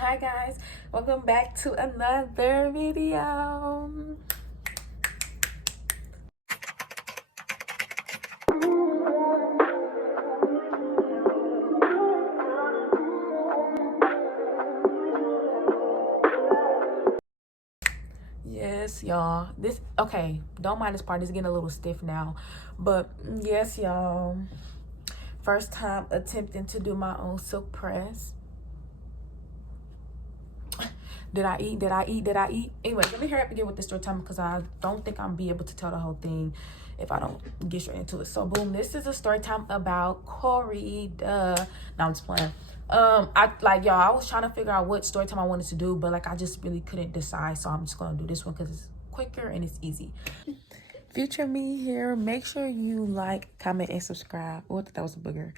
Hi guys, welcome back to another video. Yes, y'all. This okay, don't mind this part. It's getting a little stiff now. But yes, y'all. First time attempting to do my own silk press. Did I eat? Did I eat? Did I eat? Anyway, let me hurry up and get with this story time because I don't think I'll be able to tell the whole thing if I don't get straight into it. So boom, this is a story time about Corey. Duh. No, I'm just playing. I was trying to figure out what story time I wanted to do, but like I just really couldn't decide. So I'm just gonna do this one because it's quicker and it's easy. Future me here. Make sure you like, comment, and subscribe. Oh, I thought that was a booger.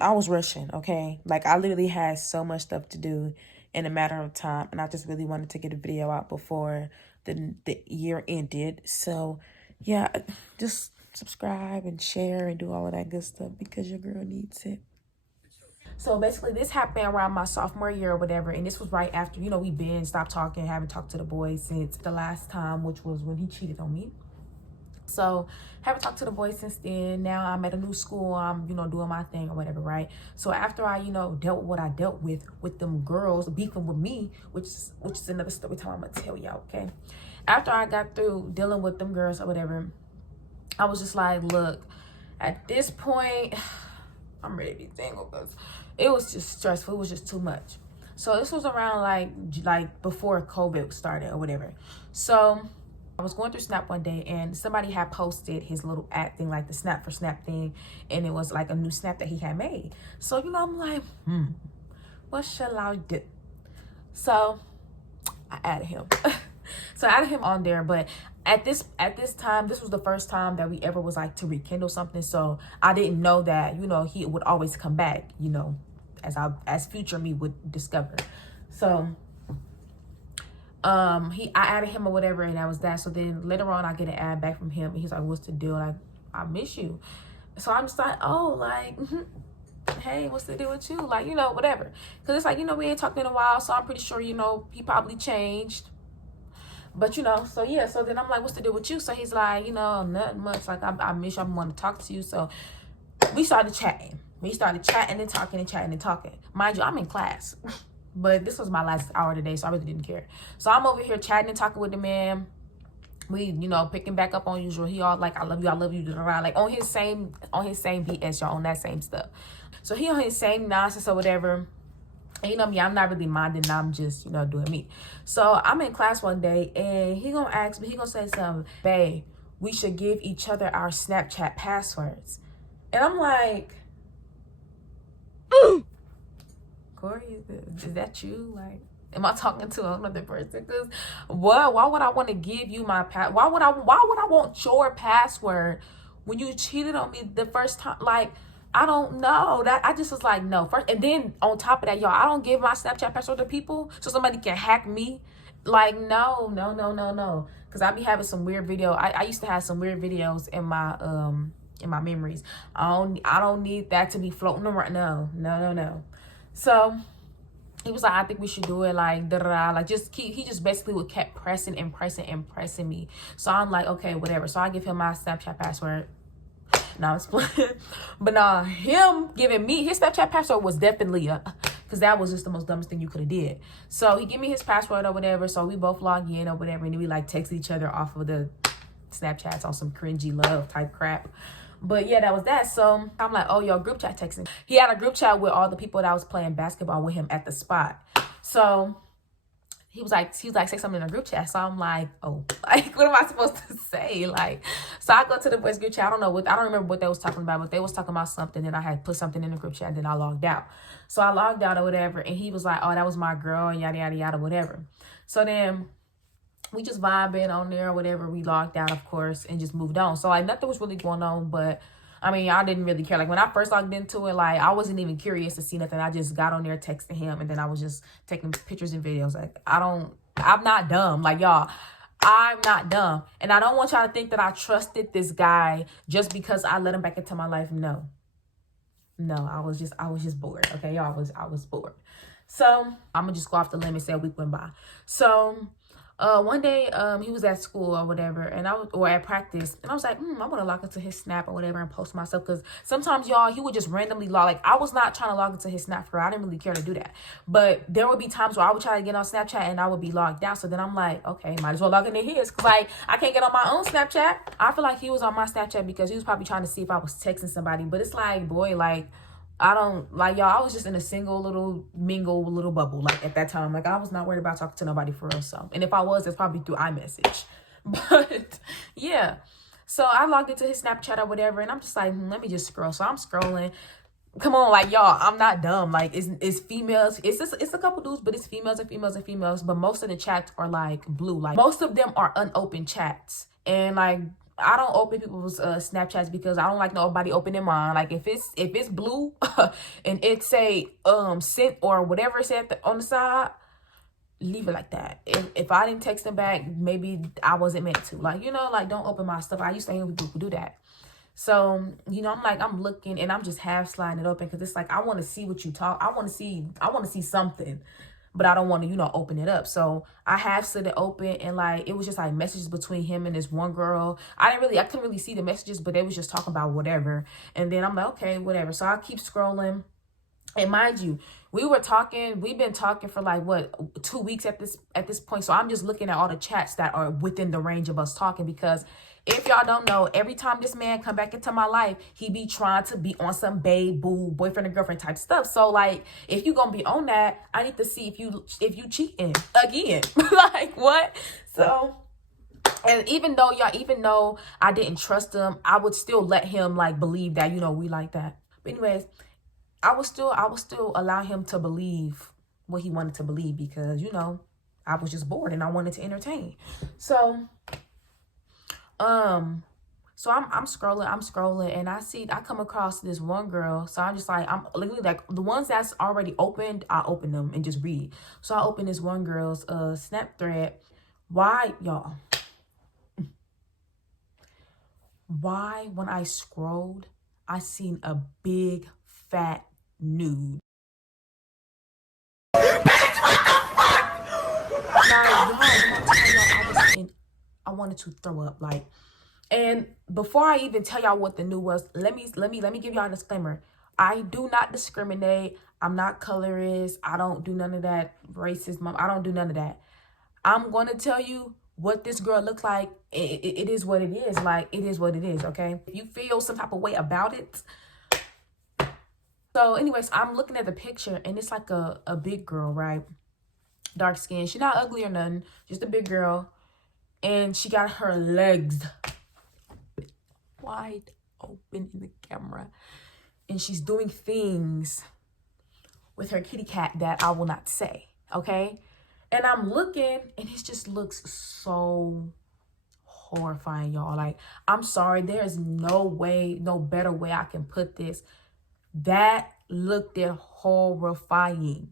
I was rushing, okay? Like, I literally had so much stuff to do in a matter of time, and I just really wanted to get a video out before the year ended. So, yeah, just subscribe and share and do all of that good stuff because your girl needs it. So basically, this happened around my sophomore year or whatever, and this was right after, we been stopped talking, haven't talked to the boy since the last time, which was when he cheated on me. So haven't talked to the boy since then. Now I'm at a new school. I'm, doing my thing or whatever, right? So after I, dealt with what I dealt with them girls beefing with me, which is another story time I'm gonna tell y'all, okay? After I got through dealing with them girls or whatever, I was just like, look, at this point, I'm ready to be single because it was just stressful. It was just too much. So this was around like before COVID started or whatever. So I was going through Snap one day and somebody had posted his little ad thing, like the Snap for Snap thing, and it was like a new Snap that he had made. So, I'm like, what shall I do? So I added him. So I added him on there, but at this time, this was the first time that we ever was like to rekindle something. So I didn't know that, he would always come back, as future me would discover. So I added him or whatever, and that was that. So then later on I get an ad back from him and he's like, what's the deal? Like, I miss you. So I'm just like, oh, like, hey, what's the deal with you? Like, whatever. Because it's like, we ain't talked in a while, so I'm pretty sure, he probably changed. But, so yeah, so then I'm like, what's the deal with you? So he's like, nothing much. Like, I miss you. I want to talk to you. So we started chatting. We started chatting and talking and chatting and talking. Mind you, I'm in class. But this was my last hour today, so I really didn't care. So I'm over here chatting and talking with the man. We, picking back up on usual. He all like, I love you, like on his same BS, y'all, on that same stuff. So he on his same nonsense or whatever. And me, I'm not really minding. I'm just, doing me. So I'm in class one day and he gonna ask me, he gonna say something, babe, we should give each other our Snapchat passwords. And I'm like, Corey, is that you? Like, am I talking to another person? Because what? Why would I want to give you my Why would I want your password when you cheated on me the first time? Like, I don't know. That I just was like, no. First, and then on top of that, y'all, I don't give my Snapchat password to people so somebody can hack me. Like, no. Because I be having some weird video. I used to have some weird videos in my memories. I don't need that to be floating around. No. So he was like, I think we should do it, like, da-da-da. Like, he just basically kept pressing me. So I'm like, okay, whatever. So I give him my Snapchat password. Now I'm playing. But nah, him giving me his Snapchat password was definitely because that was just the most dumbest thing you could have did. So he gave me his password or whatever. So we both log in or whatever. And then we like text each other off of the Snapchats on some cringy love type crap. But yeah, that was that. So I'm like, oh, yo, group chat texting. He had a group chat with all the people that was playing basketball with him at the spot. So he was like, say something in a group chat. So I'm like, oh, like, what am I supposed to say? Like, so I go to the boys group chat. I don't remember what they was talking about, but they was talking about something. And I had put something in the group chat and then I logged out. So I logged out or whatever. And he was like, oh, that was my girl and yada, yada, yada, whatever. So then we just vibing on there or whatever. We logged out, of course, and just moved on. So like nothing was really going on, but I mean, I didn't really care. Like when I first logged into it, like I wasn't even curious to see nothing. I just got on there texting him and then I was just taking pictures and videos. Like I'm not dumb. Like y'all, I'm not dumb. And I don't want y'all to think that I trusted this guy just because I let him back into my life. No, I was just bored. Okay, y'all, I was bored. So I'm gonna just go off the limb and say a week went by. So one day he was at school or whatever, and or at practice, and I was like, I want to log into his Snap or whatever and post myself, because sometimes, y'all, he would just randomly log. Like, I was not trying to log into his Snap for real. I didn't really care to do that, but there would be times where I would try to get on Snapchat and I would be logged out. So then I'm like, okay, might as well log into his, because like I can't get on my own Snapchat. I feel like he was on my Snapchat because he was probably trying to see if I was texting somebody, but it's like, boy, like, I don't, like, y'all, I was just in a single little bubble, like, at that time. Like, I was not worried about talking to nobody for real. So, and if I was, it's probably through iMessage. But yeah, so I logged into his Snapchat or whatever, and I'm just like, let me just scroll. So I'm scrolling. Come on, like, y'all, I'm not dumb. Like, it's females. It's a couple dudes, but it's females and females and females. But most of the chats are like blue. Like, most of them are unopened chats. And like, I don't open people's Snapchats because I don't like nobody opening mine. Like, if it's blue and it say sent or whatever it said on the side, leave it like that. If I didn't text them back, maybe I wasn't meant to. Like, you know, like, don't open my stuff. I used to hang with people who do that. So, you know, I'm looking and I'm just half sliding it open because it's like, I want to see what you talk. I want to see something, but I don't want to, you know, open it up. So I half slid it open, and like, it was just like messages between him and this one girl. I couldn't really see the messages, but they was just talking about whatever. And then I'm like, okay, whatever. So I keep scrolling. And mind you, we've been talking for like, what, 2 weeks at this point. So I'm just looking at all the chats that are within the range of us talking, because if y'all don't know, every time this man come back into my life, he be trying to be on some babe, boo, boyfriend and girlfriend type stuff. So like, if you gonna be on that, I need to see if you cheating again. Like, what? So, and even though I didn't trust him, I would still let him like believe that, you know, we like that. But anyways, I would still allow him to believe what he wanted to believe, because, you know, I was just bored and I wanted to entertain. So so I'm scrolling, and I come across this one girl. So I'm just like, I'm literally like, the ones that's already opened, I open them and just read. So I open this one girl's Snap thread. Why, y'all? Why, when I scrolled, I seen a big fat nude. I wanted to throw up, like. And before I even tell y'all what the nude was, let me give y'all a disclaimer. I do not discriminate. I'm not colorist. I don't do none of that racism. I don't do none of that. I'm going to tell you what this girl looks like. It is what it is. Like, it is what it is, okay? If you feel some type of way about it. So anyways, I'm looking at the picture, and it's like a big girl, right? Dark skin. She's not ugly or nothing. Just a big girl. And she got her legs wide open in the camera. And she's doing things with her kitty cat that I will not say, okay? And I'm looking, and it just looks so horrifying, y'all. Like, I'm sorry. There is no better way I can put this. That looked horrifying.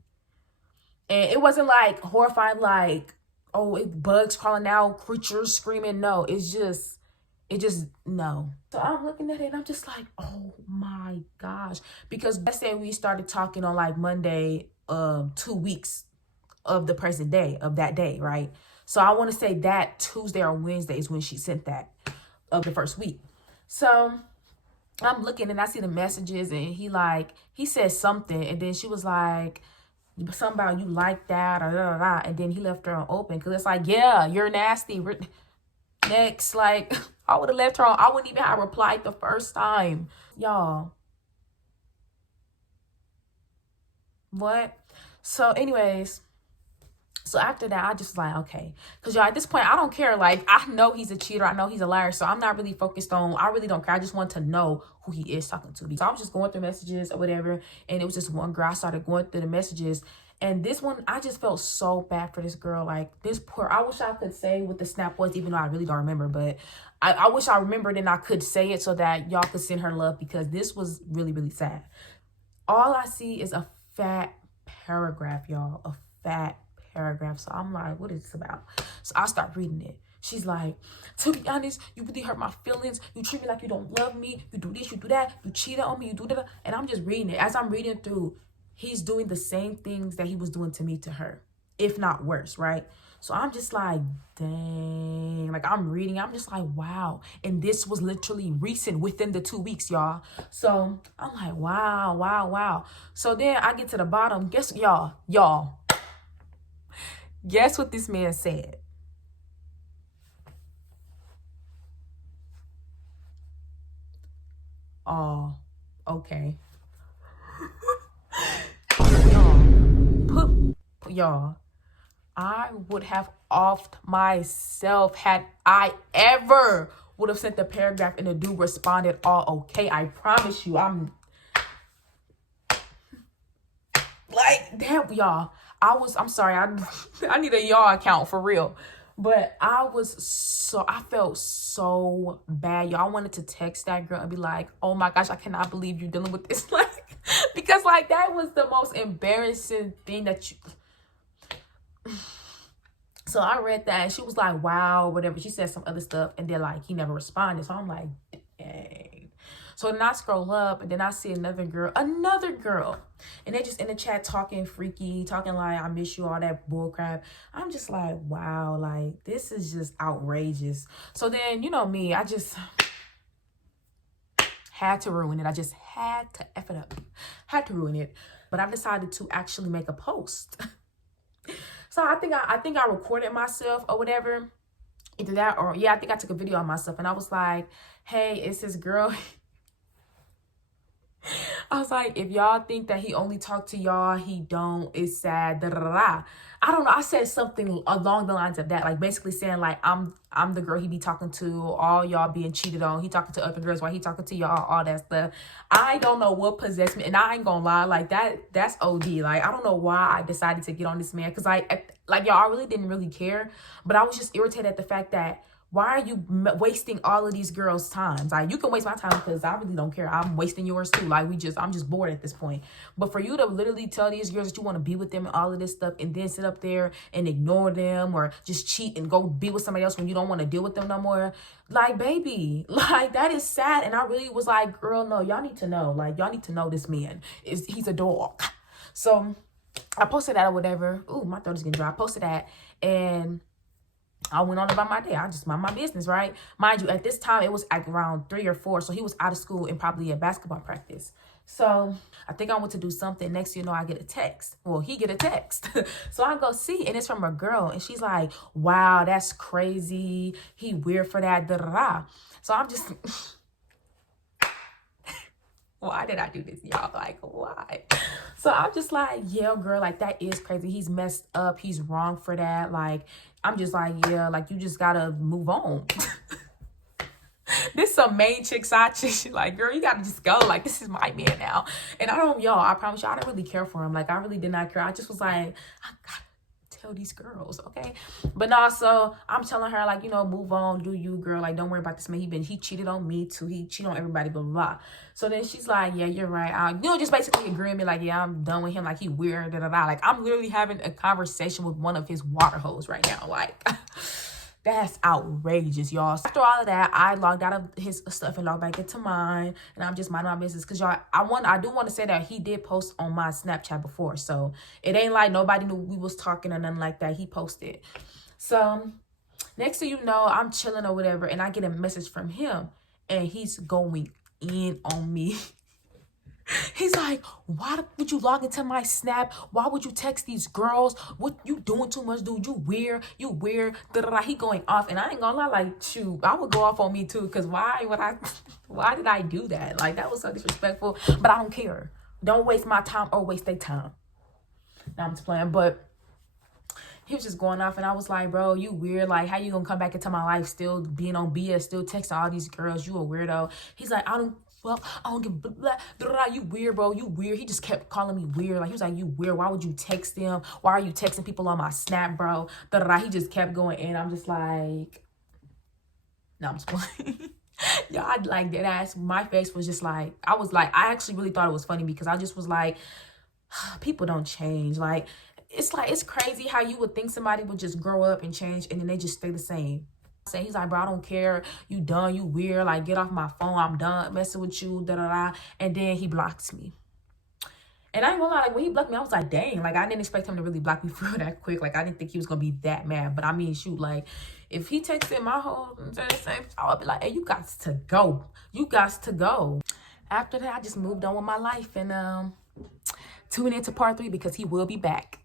And it wasn't like horrifying, like, oh, it's bugs crawling out, creatures screaming. No, it just, no. So I'm looking at it, and I'm just like, oh my gosh. Because let's say we started talking on like Monday, 2 weeks of the present day, of that day, right? So I want to say that Tuesday or Wednesday is when she sent that, of the first week. So I'm looking, and I see the messages, and he said something, and then she was like, something about you like that, or da, da, da, and then he left her on open, because it's like, yeah, you're nasty. Next, like, I would have left her on. I wouldn't even have replied the first time, y'all. What? So anyways, so after that, I just like, okay, because y'all, at this point, I don't care. Like, I know he's a cheater, I know he's a liar, so I'm not really focused on, I really don't care. I just want to know who he is talking to. So I was just going through messages or whatever, and it was just one girl. I started going through the messages, and this one, I just felt so bad for this girl. Like, this poor, I wish I could say what the snap was, even though I really don't remember, but I wish I remembered and I could say it so that y'all could send her love, because this was really, really sad. All I see is a fat paragraph, y'all, a fat paragraph. So I'm like, what is this about? So I start reading it. She's like, to be honest, you really hurt my feelings. You treat me like you don't love me. You do this, you do that. You cheated on me, you do that. And I'm just reading it. As I'm reading through, he's doing the same things that he was doing to me to her, if not worse, right? So I'm just like, dang, like I'm reading, I'm just like, wow. And this was literally recent, within the 2 weeks, y'all. So I'm like, wow, wow, wow. So then I get to the bottom. Guess, y'all, guess what this man said? Oh, okay. Y'all, I would have offed myself had I ever would have sent the paragraph and the dude responded all okay. I promise you, I'm like, damn, y'all. I'm sorry, I need a y'all account for real. But I felt so bad, y'all. I wanted to text that girl and be like, oh my gosh, I cannot believe you're dealing with this. Like, because like that was the most embarrassing thing that you. So I read that and she was like, wow, whatever. She said some other stuff and then like he never responded. So I'm like, dang. So then I scroll up and then I see another girl. And they just in the chat talking freaky, talking like, I miss you, all that bull crap. I'm just like, wow, like this is just outrageous. So then, you know me, I just had to ruin it. I just had to F it up. Had to ruin it. But I decided to actually make a post. So I think I recorded myself or whatever. Either that or, yeah, I think I took a video of myself. And I was like, hey, it's this girl. I was like, if y'all think that he only talked to y'all, he don't. It's sad. Da, da, da, da. I don't know. I said something along the lines of that. Like basically saying like, I'm the girl he be talking to. All y'all being cheated on. He talking to other girls while he talking to y'all. All that stuff. I don't know what possessed me. And I ain't gonna lie. Like that's OD. Like, I don't know why I decided to get on this man. Because like y'all, I really didn't really care. But I was just irritated at the fact that why are you wasting all of these girls' times? Like, you can waste my time because I really don't care. I'm wasting yours too. Like, I'm just bored at this point. But for you to literally tell these girls that you want to be with them and all of this stuff and then sit up there and ignore them or just cheat and go be with somebody else when you don't want to deal with them no more. Like, baby, like, that is sad. And I really was like, girl, no, y'all need to know. Like, y'all need to know this man. He's a dog. So I posted that or whatever. Ooh, my throat is getting dry. I posted that and I went on about my day. I just mind my business, right? Mind you, at this time, it was like around 3 or 4. So he was out of school and probably at basketball practice. So I think I went to do something. Next, you know, I get a text. Well, he get a text. So I go see, and it's from a girl. And she's like, wow, that's crazy. He weird for that. Da, da, da. So I'm just... Why did I do this, y'all? Like, why? So I'm just like, yeah, girl, like, that is crazy. He's messed up. He's wrong for that. Like, I'm just like, yeah, like, you just gotta move on. This some main chick, side chick. Like, girl, you gotta just go. Like, this is my man now. And y'all, I promise you, I didn't really care for him. Like, I really did not care. I just was like, I gotta tell these girls, okay? But no, so I'm telling her, like, you know, move on, do you, girl. Like, don't worry about this man. He cheated on me too. He cheated on everybody, blah, blah, blah. So then she's like, yeah, you're right. You know, just basically agreeing me, like, yeah, I'm done with him. Like, he weird, da, da, da. Like, I'm literally having a conversation with one of his water hoes right now. Like, that's outrageous, y'all. So after all of that, I logged out of his stuff and logged back into mine. And I'm just minding my business. Because, y'all, I do want to say that he did post on my Snapchat before. So it ain't like nobody knew we was talking or nothing like that. He posted. So next thing you know, I'm chilling or whatever. And I get a message from him. And he's going in on me. He's like, why would you log into my Snap? Why would you text these girls? What you doing too much, dude? You weird. Da, da, da. He going off. And I ain't gonna lie, like, shoot, I would go off on me too. Because why did I do that? Like, that was so disrespectful. But I don't care. Don't waste my time or waste their time. Now I'm just playing. But he was just going off. And I was like, bro, you weird. Like, how you gonna come back into my life still being on BS, still texting all these girls? You a weirdo. He's like, I don't give blah, blah, blah, you weird, bro. You weird. He just kept calling me weird. Like, he was like, you weird. Why would you text them? Why are you texting people on my Snap, bro? Da, da, da. He just kept going in. I'm just like, no, I'm just playing. Y'all, I like that ass. My face was just like, I actually really thought it was funny because I just was like, people don't change. Like, it's crazy how you would think somebody would just grow up and change and then they just stay the same. He's like, bro, I don't care. You done. You weird. Like, get off my phone. I'm done messing with you. Da, da, da. And then he blocks me. And I ain't gonna lie, like when he blocked me, I was like, dang, like I didn't expect him to really block me for real that quick. Like I didn't think he was gonna be that mad. But I mean, shoot, like if he texted my whole same, I would be like, hey, you got to go. You got to go. After that, I just moved on with my life and tune into part 3 because he will be back.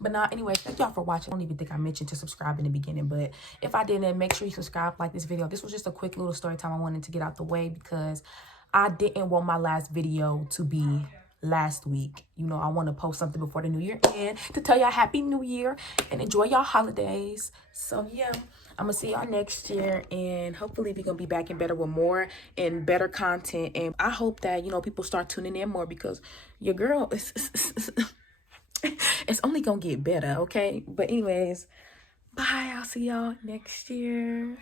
But now, anyway, thank y'all for watching. I don't even think I mentioned to subscribe in the beginning, but if I didn't, make sure you subscribe, like this video. This was just a quick little story time I wanted to get out the way because I didn't want my last video to be last week. You know, I want to post something before the new year end to tell y'all happy new year and enjoy y'all holidays. So yeah, I'm gonna see y'all next year, and hopefully we're gonna be back and better with more and better content. And I hope that, you know, people start tuning in more because your girl is it's only gonna get better, okay? But anyways, bye. I'll see y'all next year.